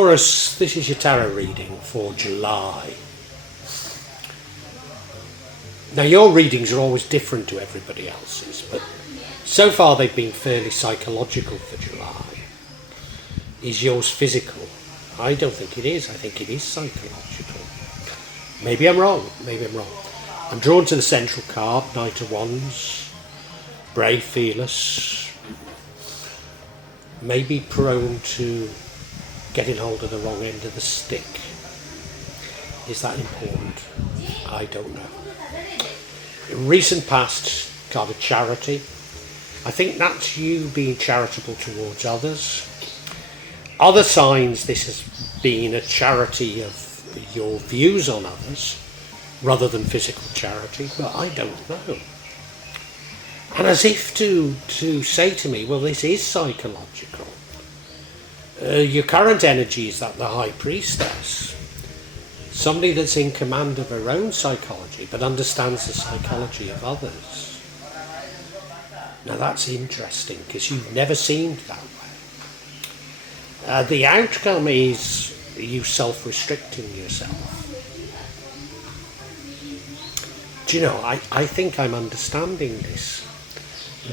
Taurus, this is your tarot reading for July. Now your readings are always different to everybody else's, but so far they've been fairly psychological for July. Is yours physical? I don't think it is. I think it is psychological. Maybe I'm wrong. I'm drawn to the central card, Knight of Wands. Brave, fearless. Maybe prone to getting hold of the wrong end of the stick. Is that important? I don't know. In recent past, card of charity. I think that's you being charitable towards others. Other signs, this has been a charity of your views on others rather than physical charity, but I don't know. And as if to say to me, well, this is psychological. Your current energy is that the High Priestess. Somebody that's in command of her own psychology, but understands the psychology of others. Now that's interesting, because you've never seemed that way. The outcome is you self-restricting yourself. Do you know, I think I'm understanding this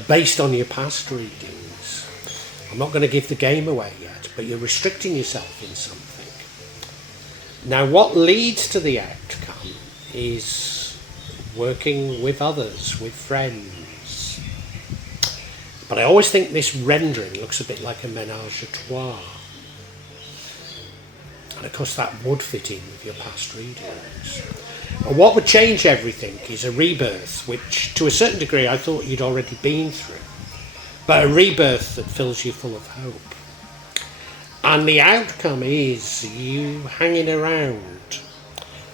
based on your past readings. I'm not going to give the game away yet, but you're restricting yourself in something. Now what leads to the outcome is working with others, with friends. But I always think this rendering looks a bit like a menage a trois. And of course that would fit in with your past readings. And what would change everything is a rebirth, which to a certain degree I thought you'd already been through. But a rebirth that fills you full of hope. And the outcome is you hanging around.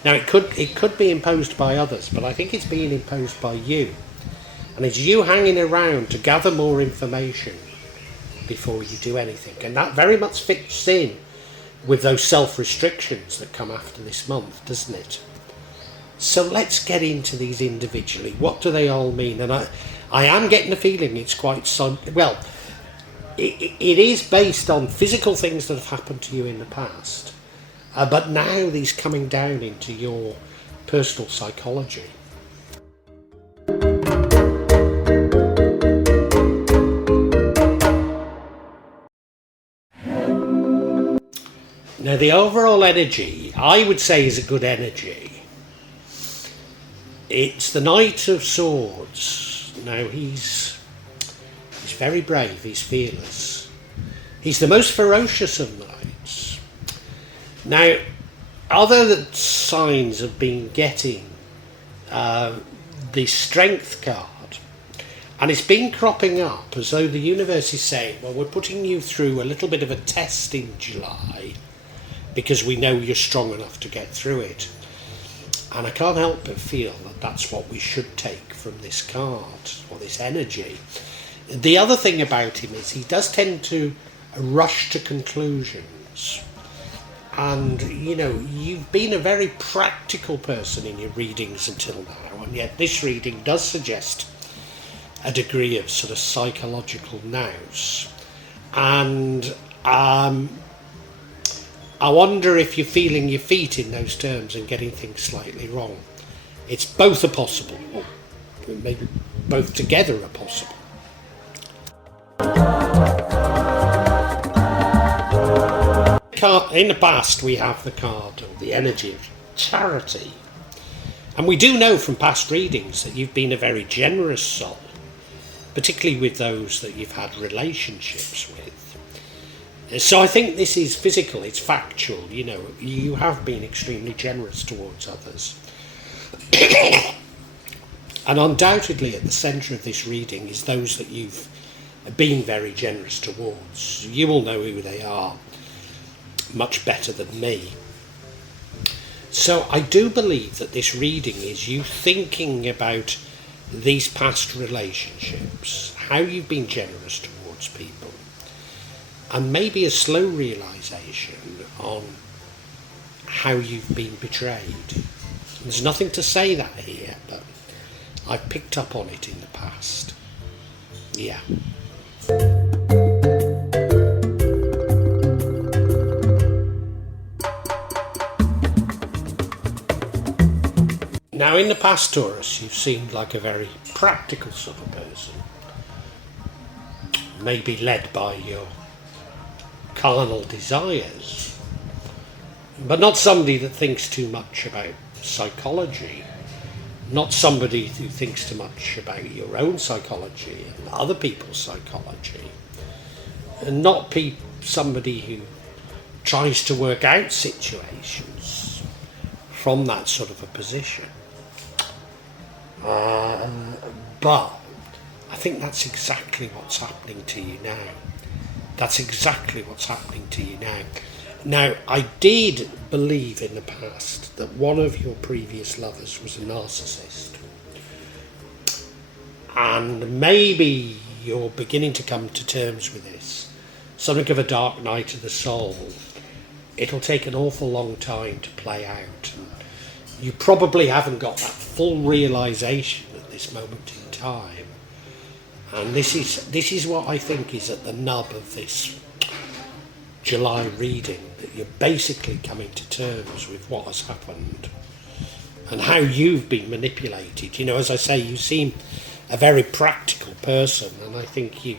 Now it could be imposed by others, but I think it's being imposed by you. And it's you hanging around to gather more information before you do anything. And that very much fits in with those self-restrictions that come after this month, doesn't it? So let's get into these individually. What do they all mean? And I am getting the feeling it's quite... well, it is based on physical things that have happened to you in the past. But now these coming down into your personal psychology. Now the overall energy, I would say, is a good energy. It's the Knight of Swords. Now he's very brave, he's fearless. He's the most ferocious of knights. Now, other signs have been getting the Strength card, and it's been cropping up as though the universe is saying, well, we're putting you through a little bit of a test in July because we know you're strong enough to get through it. And I can't help but feel that that's what we should take from this card, or this energy. The other thing about him is he does tend to rush to conclusions. And, you know, you've been a very practical person in your readings until now, and yet this reading does suggest a degree of sort of psychological nous. And I wonder if you're feeling your feet in those terms and getting things slightly wrong. It's both are possible, or maybe both together are possible. In the past we have the card, or the energy of charity, and we do know from past readings that you've been a very generous soul, particularly with those that you've had relationships with. So I think this is physical, it's factual, you know, you have been extremely generous towards others. And undoubtedly at the centre of this reading is those that you've been very generous towards. You will know who they are much better than me. So I do believe that this reading is you thinking about these past relationships, how you've been generous towards people, and maybe a slow realisation on how you've been betrayed. There's nothing to say that here, but I've picked up on it in the past. Yeah. Now, in the past, Taurus, you've seemed like a very practical sort of person, maybe led by your carnal desires, but not somebody that thinks too much about psychology, not somebody who thinks too much about your own psychology and other people's psychology, and not somebody who tries to work out situations from that sort of a position. But I think that's exactly what's happening to you now. That's exactly what's happening to you now. Now, I did believe in the past that one of your previous lovers was a narcissist. And maybe you're beginning to come to terms with this. Something of a dark night of the soul. It'll take an awful long time to play out. And you probably haven't got that full realisation at this moment in time. And this is what I think is at the nub of this July reading, that you're basically coming to terms with what has happened and how you've been manipulated. You know, as I say, you seem a very practical person, and I think you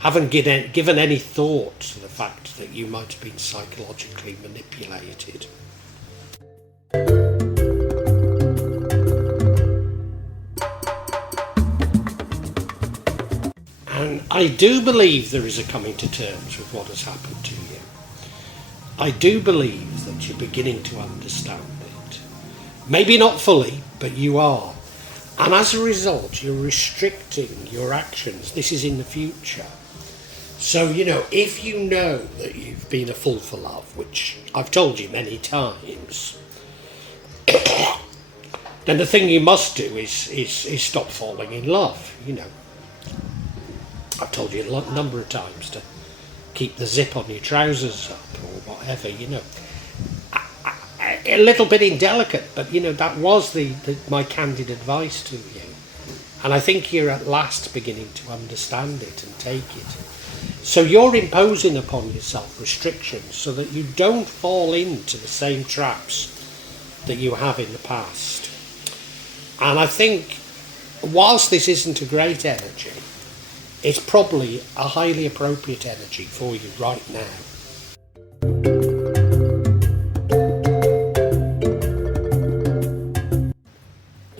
haven't given any thought to the fact that you might have been psychologically manipulated. And I do believe there is a coming to terms with what has happened to you. I do believe that you're beginning to understand it. Maybe not fully, but you are. And as a result, you're restricting your actions. This is in the future. So, you know, if you know that you've been a fool for love, which I've told you many times, then the thing you must do is stop falling in love, you know. I've told you a number of times to keep the zip on your trousers up or whatever, you know. A little bit indelicate, but, you know, that was my candid advice to you. And I think you're at last beginning to understand it and take it. So you're imposing upon yourself restrictions so that you don't fall into the same traps that you have in the past. And I think, whilst this isn't a great energy, it's probably a highly appropriate energy for you right now.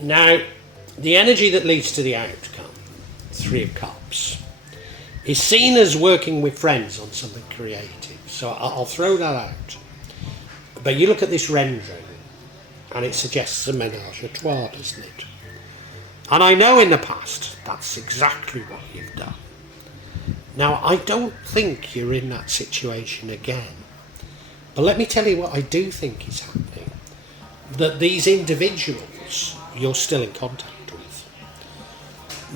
Now, the energy that leads to the outcome, Three of Cups, is seen as working with friends on something creative. So I'll throw that out. But you look at this rendering, and it suggests a ménage à trois, doesn't it? And I know in the past that's exactly what you've done. Now, I don't think you're in that situation again. But let me tell you what I do think is happening. That these individuals you're still in contact with.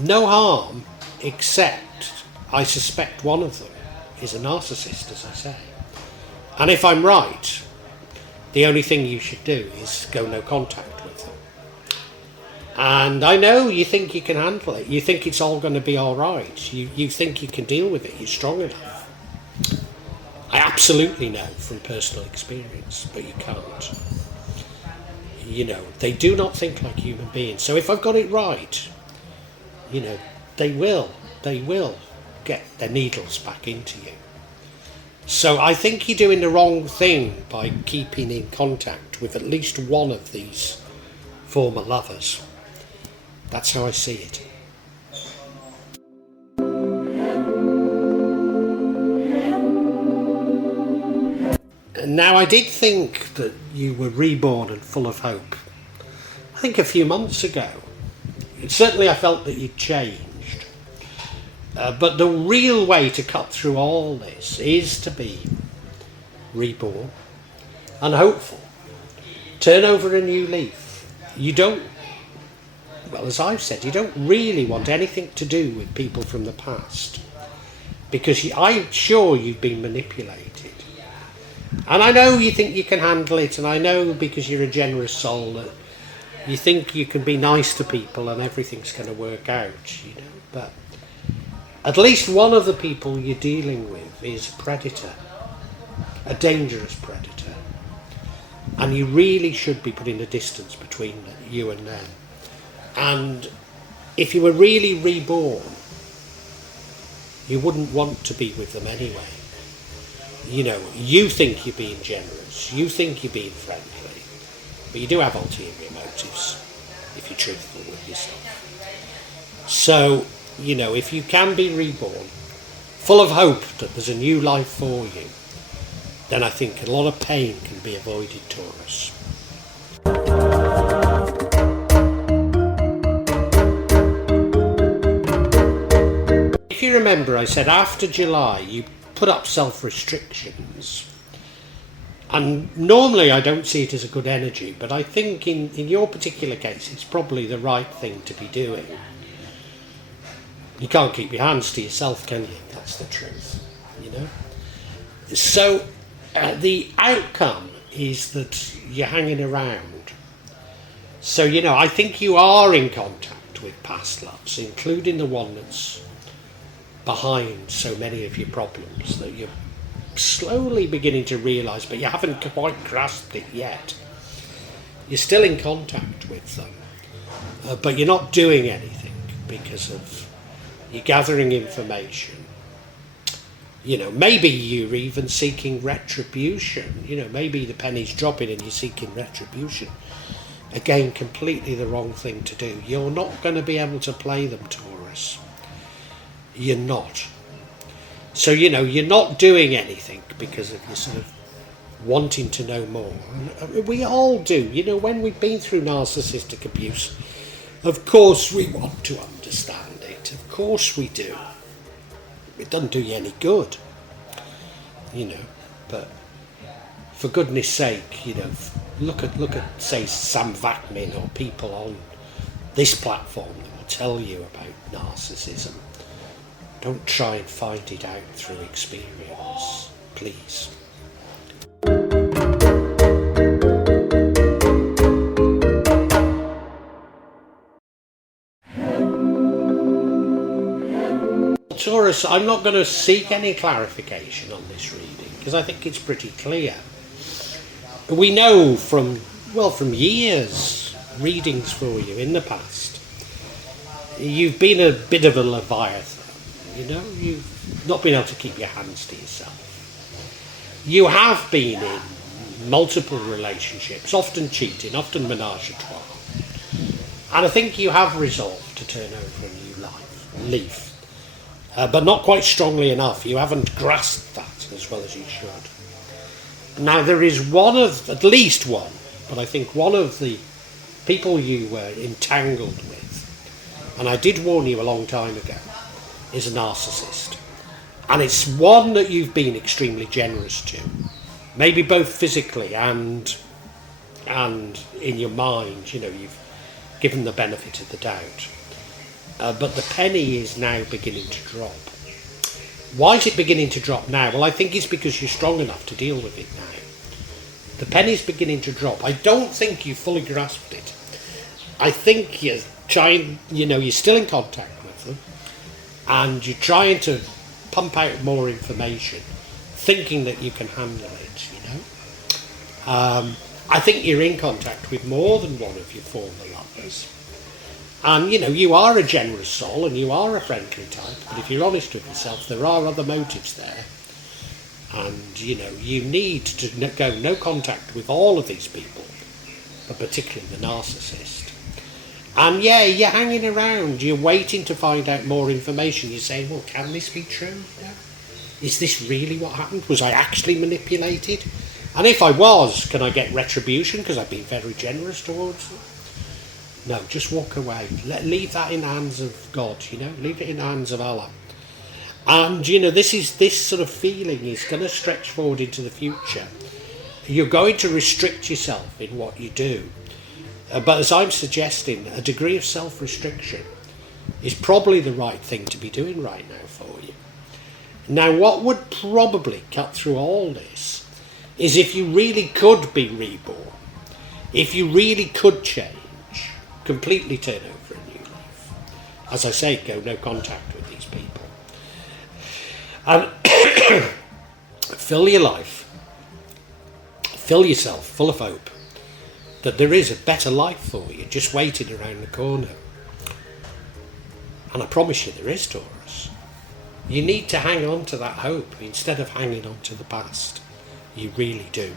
No harm, except I suspect one of them is a narcissist, as I say. And if I'm right, the only thing you should do is go no contact with them. And I know you think you can handle it. You think it's all going to be all right. You think you can deal with it. You're strong enough. I absolutely know from personal experience, but you can't. You know, they do not think like human beings. So if I've got it right, you know, they will get their needles back into you. So I think you're doing the wrong thing by keeping in contact with at least one of these former lovers. That's how I see it. Now, I did think that you were reborn and full of hope. I think a few months ago. Certainly I felt that you'd changed. But the real way to cut through all this is to be reborn and hopeful. Turn over a new leaf. You don't, well, as I've said, you don't really want anything to do with people from the past. Because I'm sure you've been manipulated. And I know you think you can handle it, and I know because you're a generous soul that you think you can be nice to people and everything's going to work out, you know. But at least one of the people you're dealing with is a predator, a dangerous predator. and you really should be putting a distance between you and them. And if you were really reborn, you wouldn't want to be with them anyway. You know, you think you're being generous, you think you're being friendly, but you do have ulterior motives if you're truthful with yourself. So, you know, if you can be reborn, full of hope that there's a new life for you, then I think a lot of pain can be avoided, Taurus. If you remember, I said after July you put up self-restrictions, and normally I don't see it as a good energy, but I think in your particular case it's probably the right thing to be doing. You can't keep your hands to yourself, can you? That's the truth, you know. So the outcome is that you're hanging around. So, you know, I think you are in contact with past loves, including the one that's behind so many of your problems that you're slowly beginning to realise, but you haven't quite grasped it yet. You're still in contact with them, but you're not doing anything because of you're gathering information. You know, maybe you're even seeking retribution. You know, maybe the penny's dropping and you're seeking retribution. Again, completely the wrong thing to do. You're not going to be able to play them, Taurus. You're not. So, you know, you're not doing anything because of your sort of wanting to know more. And we all do. You know, when we've been through narcissistic abuse, of course we want to understand it. Of course we do. It doesn't do you any good, you know, but for goodness sake, you know, look at say Sam Vaknin or people on this platform that will tell you about narcissism. Don't try and find it out through experience, please. Taurus, I'm not going to seek any clarification on this reading because I think it's pretty clear. We know from years readings for you in the past, you've been a bit of a Leviathan, you know, you've not been able to keep your hands to yourself. You have been in multiple relationships, often cheating, often menage a trois, and I think you have resolved to turn over a new leaf. But not quite strongly enough. You haven't grasped that as well as you should. Now there is at least one, but I think one of the people you were entangled with, and I did warn you a long time ago, is a narcissist. And it's one that you've been extremely generous to. Maybe both physically and in your mind, you know, you've given the benefit of the doubt. But the penny is now beginning to drop. Why is it beginning to drop now? Well, I think it's because you're strong enough to deal with it now. The penny's beginning to drop. I don't think you fully grasped it. I think you're trying, you know, you're still in contact with them and you're trying to pump out more information, thinking that you can handle it, you know. I think you're in contact with more than one of your former lovers. And, you know, you are a generous soul and you are a friendly type, but if you're honest with yourself, there are other motives there. And, you know, you need to go no contact with all of these people, but particularly the narcissist. And, yeah, you're hanging around, you're waiting to find out more information. You're saying, well, can this be true? Yeah. Is this really what happened? Was I actually manipulated? And if I was, can I get retribution because I've been very generous towards them? No, just walk away. Leave that in the hands of God, you know. Leave it in the hands of Allah. And, you know, this sort of feeling is going to stretch forward into the future. You're going to restrict yourself in what you do. But as I'm suggesting, a degree of self-restriction is probably the right thing to be doing right now for you. Now, what would probably cut through all this is if you really could be reborn, if you really could change, completely turn over a new leaf. As I say, go no contact with these people. And fill your life, fill yourself full of hope, that there is a better life for you just waiting around the corner. And I promise you there is, Taurus. You need to hang on to that hope instead of hanging on to the past. You really do.